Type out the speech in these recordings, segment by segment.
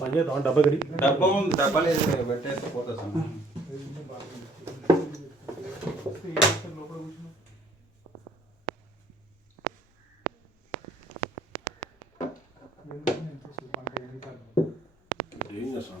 పని చేద్దాం డబ్బా గడి డబ్బా ఉంది డబ్బా లేదు పెట్టేస్తే పోతా ఏం చేస్తాం.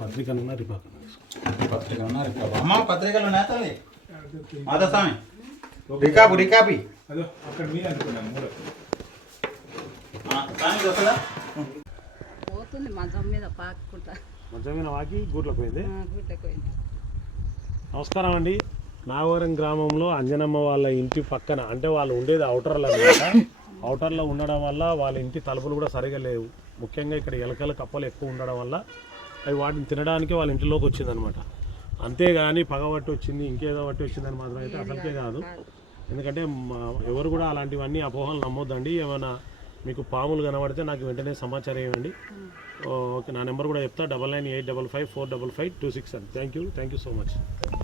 పత్రిక అన్న రిపాక్ అన్న తీసుకో పత్రిక ఉన్నారు ఇక్కడ. అమ్మ పత్రికలు ఉన్నాయి తల్లి. స్వామి రికాపు రికాపి. అదో అక్కడ అనుకున్నాను మూల ఆ, స్వామి దొసలా పోతుంది మంచం మీద పాక్కుంటా. మంచం మీద వాకి గూట్లకు పోయింది. గుడ్డకు పోయింది. నమస్కారం అండి. నాగవరం గ్రామంలో అంజనమ్మ వాళ్ళ ఇంటి పక్కన అంటే వాళ్ళు ఉండేది అవుటర్లో అనమాట అవుటర్లో ఉండడం వల్ల వాళ్ళ ఇంటి తలుపులు కూడా సరిగా లేవు. ముఖ్యంగా ఇక్కడ ఎలకల కప్పలు ఎక్కువ ఉండడం వల్ల అవి వాటిని తినడానికి వాళ్ళ ఇంటిలోకి వచ్చిందనమాట. అంతేగాని పగబట్టి వచ్చింది ఇంకేదో బట్టి వచ్చిందని మాత్రం అయితే అసలుకే కాదు. ఎందుకంటే మా- ఎవరు కూడా అలాంటివన్నీ అపోహలు నమ్మొద్దండి. ఏమైనా మీకు పాములు కనబడితే నాకు వెంటనే సమాచారం ఇవ్వండి. ఓకే నా నెంబర్ కూడా చెప్తా. Double nine eight double five four double five two six and thank you. Thank you so much.